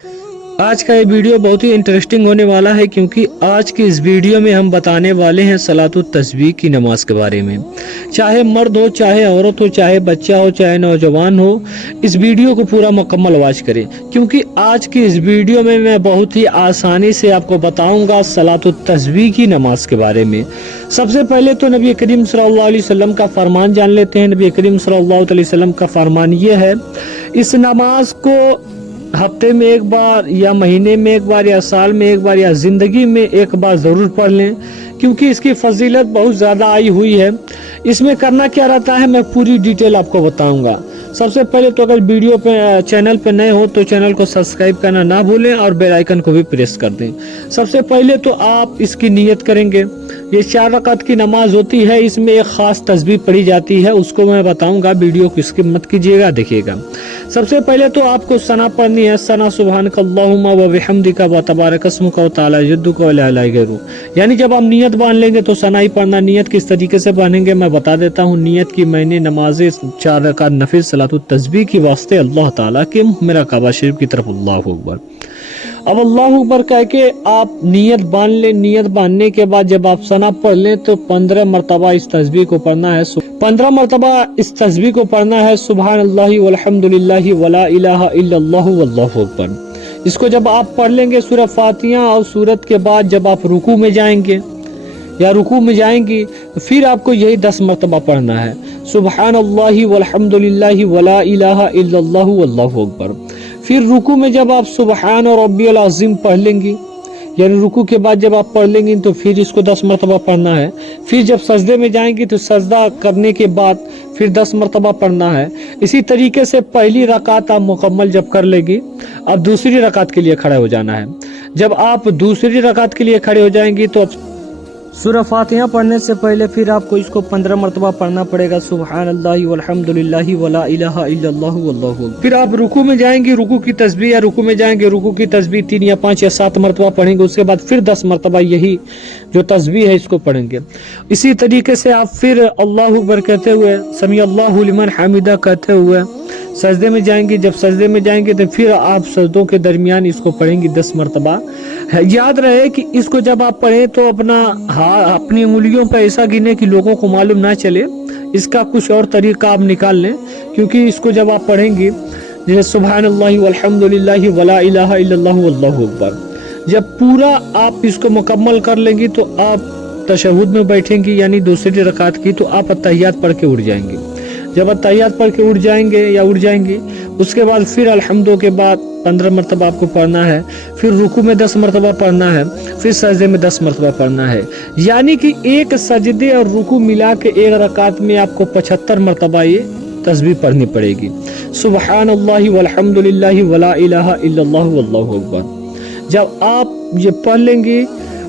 आज का ये वीडियो बहुत ही इंटरेस्टिंग होने वाला है क्योंकि आज की इस वीडियो में हम बताने वाले हैं सलातुत तस्बीह की नमाज के बारे में। चाहे मर्द हो, चाहे औरत हो, चाहे बच्चा हो, चाहे नौजवान हो, इस वीडियो को पूरा मुकम्मल वॉच करें क्योंकि आज की इस वीडियो में मैं बहुत ही आसानी से आपको बताऊंगा सलातुत तस्बीह की नमाज के बारे में। सबसे पहले तो नबी करीम सल्लल्लाहु अलैहि वसल्लम का फरमान जान लेते हैं। नबी करीम सल्लल्लाहु अलैहि वसल्लम का फरमान ये है, इस नमाज को हफ्ते में एक बार या महीने में एक बार या साल में एक बार या ज़िंदगी में एक बार ज़रूर पढ़ लें क्योंकि इसकी फजीलत बहुत ज़्यादा आई हुई है। इसमें करना क्या रहता है मैं पूरी डिटेल आपको बताऊंगा। सबसे पहले तो अगर वीडियो पे चैनल पे नए हो तो चैनल को सब्सक्राइब करना ना भूलें और बेल आइकन को भी प्रेस कर दें। सबसे पहले तो आप इसकी नियत करेंगे। ये 4 रकात की नमाज होती है, इसमें एक ख़ास तस्बीह पढ़ी जाती है, उसको मैं बताऊंगा, वीडियो को स्किप मत कीजिएगा, देखिएगा। सबसे पहले तो आपको सना पढ़नी है, सना सुब्हानकल्लाहुम्मा व बिहम्दिका व तबारक अस्मुका व तआला जद्दुका व ला इलाहा गैरुह। यानी जब आप नियत बांध लेंगे तो सना ही पढ़ना। नियत किस तरीके से बांधेंगे मैं बता देता हूँ। नियत की मैंने नमाज 4 रकात नफिल सलातुत तस्बीह के वास्ते अल्लाह ताला के मेरा काबा शरीफ की तरफ अल्लाहु अकबर। अब अल्लाहु अकबर कह के आप नियत बांध लें। नियत बांधने के बाद जब आप सना पढ़ लें तो 15 मरतबा इस तस्बीह को पढ़ना है। 15 मरतबा इस तस्बीह को पढ़ना है, सुबहानल्लाहि वल्हम्दुलिल्लाहि वला इलाहा इल्लल्लाहु वल्लाहु अकबर। इसको जब आप पढ़ लेंगे सूरह फातिहा और सूरत के बाद जब आप रुकू में जाएंगे या रुकू में जाएंगी तो फिर आपको यही 10 मरतबा पढ़ना है, सुबहानल्लाहि वल्हम्दुलिल्लाहि वला इलाहा इल्लल्लाहु वल्लाहु अकबर। फिर रुकू में जब आप सुबहान और रब्बियल अज़ीम पढ़ लेंगी, यानी रुकू के बाद जब आप पढ़ लेंगी तो फिर इसको 10 मरतबा पढ़ना है। फिर जब सजदे में जाएंगी तो सजदा करने के बाद फिर 10 मरतबा पढ़ना है। इसी तरीके से पहली रकात आप मुकम्मल जब कर लेगी, अब दूसरी रकात के लिए खड़े हो जाना है। जब आप दूसरी रकात के लिए खड़े हो जाएंगी तो सूरह फातिहा पढ़ने से पहले फिर आपको इसको 15 मरतबा पढ़ना पड़ेगा, सुबहानल्लाहि वल्हम्दुलिल्लाहि वला इलाहा इल्लल्लाहु वल्लाहु अकबर। फिर आप रुकू में जाएंगे, रुकू की तस्बीह या रुकू में जाएंगे, रुकू की तस्बीह 3 या 5 या 7 मरतबा पढ़ेंगे। उसके बाद फिर 10 मरतबा यही जो तस्बीह है इसको पढ़ेंगे। इसी तरीके से आप फिर अल्लाहु अकबर कहते हुए, समी अल्लाहु लिमन हमिदा कहते हुए सजदे में जाएंगे। जब सजदे में जाएंगे तो फिर आप सजदों के दरमियान इसको पढ़ेंगे 10 मरतबा। याद रहे कि इसको जब आप पढ़ें तो अपनी उंगलियों पर ऐसा गिने कि लोगों को मालूम ना चले। इसका कुछ और तरीका आप निकाल लें क्योंकि इसको जब आप पढ़ेंगे जैसे सुबहानल्लाहि वल्हम्दुलिल्लाहि वला इलाहा इल्लल्लाहु वल्लाहु अकबर, जब पूरा आप इसको मुकम्मल कर लेंगी तो आप तशहुद में बैठेंगी, यानी दूसरी रकात की, तो आप अत्तहियात पढ़ के उठ जाएंगे। जब अत्तहियात पढ़ के उठ जाएंगे या उठ जाएंगी उसके बाद फिर अल्हम्दु के बाद 15 मरतबा आपको पढ़ना है। फिर रुकू में 10 मरतबा पढ़ना है, फिर सजदे में 10 मरतबा पढ़ना है। यानी कि एक सजदे और रुकू मिला के एक रकात में आपको 75 मरतबा ये तस्बीह पढ़नी पड़ेगी, सुबहानल्लाहि वल्हम्दुलिल्लाहि वला इलाहा इल्लल्लाहु वल्लाहु अकबर। जब आप ये पढ़ लेंगे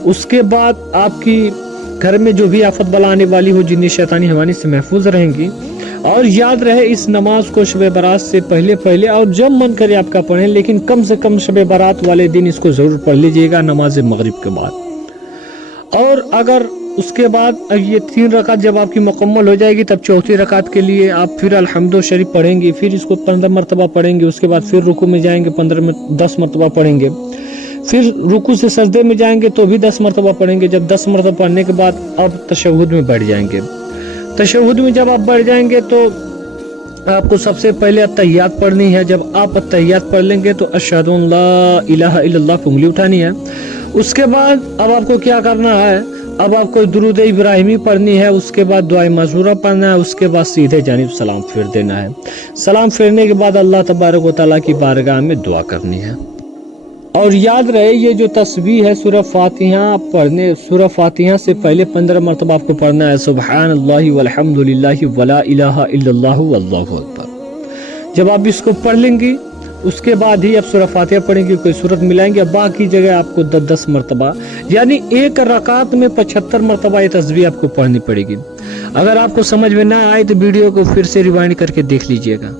उसके बाद आपकी घर में जो भी आफत बला आने वाली हो, जिन्नी शैतानी हवानी से महफूज रहेंगी। और याद रहे इस नमाज को शब बारात से पहले और जब मन करे आपका पढ़ें, लेकिन कम से कम शब बारात वाले दिन इसको ज़रूर पढ़ लीजिएगा नमाज मगरिब के बाद। और अगर उसके बाद ये 3 रकात जब आपकी मुकम्मल हो जाएगी तब चौथी रकात के लिए आप फिर अल्हम्दु शरीफ पढ़ेंगे। फिर इसको 15 मरतबा पढ़ेंगे। उसके बाद फिर रुकू में जाएंगे, 10 मरतबा पढ़ेंगे। फिर रुकू से सजदे में जाएंगे तो भी 10 मरतबा पढ़ेंगे। जब 10 मरतबा पढ़ने के बाद अब तशहुद में बैठ जाएंगे। तशहुद में जब आप बढ़ जाएंगे तो आपको सबसे पहले अत्तहियात पढ़नी है। जब आप अत्तहियात पढ़ लेंगे तो अशहदु अन ला इलाहा इल्लल्लाह पे उंगली उठानी है। उसके बाद अब आपको क्या करना है, अब आपको दुरूद इब्राहिमी पढ़नी है। उसके बाद दुआ मज़ूरा पढ़ना है। उसके बाद सीधे जानिब सलाम फेर देना है। सलाम फेरने के बाद अल्लाह तबारक व तआला की बारगाह में दुआ करनी है। और याद रहे ये जो तस्बीह है सूरह फातिहा से पहले 15 मरतबा आपको पढ़ना है, सुबहानल्लाहि वल्हम्दुलिल्लाहि वला इलाहा इल्लल्लाहु वल्लाहु अकबर। जब आप इसको पढ़ लेंगी उसके बाद ही आप सूरह फातिहा पढ़ेंगे, कोई सूरत मिलाएंगे। बाकी जगह आपको 10 मरतबा, यानी एक रकात में 75 मरतबा ये तस्बीह आपको पढ़नी पड़ेगी। अगर आपको समझ में ना आए तो वीडियो को फिर से रिवाइंड करके देख लीजिएगा।